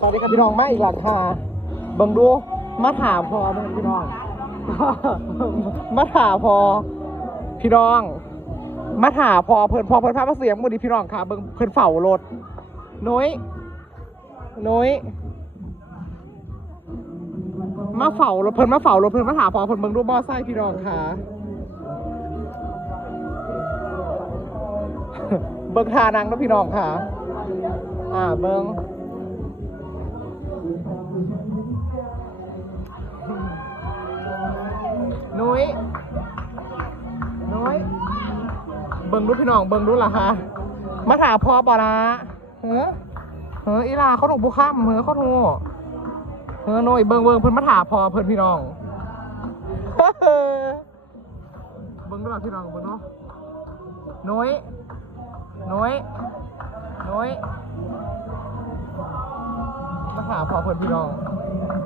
สวัสดีครับพี่น้องมาอีกหลักค่ะเบิ่งดูมาถามพอมึงพี่น้อง มาถามพอพี่น้องมาถามพอเพิ่นพามาเสียงหมดดิพี่น้องค่ะเบิ่งเพิ่นเฝ้ารถน้อยมาเฝ้ารถเพิ่นมาเฝ้ารถเพิ่นมาถามพอเพิ่นเบิ่งดูมอไซค์พี่น้องค่ะ เบิ่งทานังนะพี่น้องค่ะเบิ่งนุ้ยเบิ่งดูพี่น้องเบิ่งดูล่ะค่ะมาถามพอบ่ละเฮ้ออีลาเขาถูกบุค้ำเขาถูกนุ้ยเบิ่งเพิ่นมาถามพอเพิ่นพี่น้อง เบิ่งดูล่ะพี่น้องเบิ่งเนาะนุ้ยมาถามพอเพิ่นพี่น้อง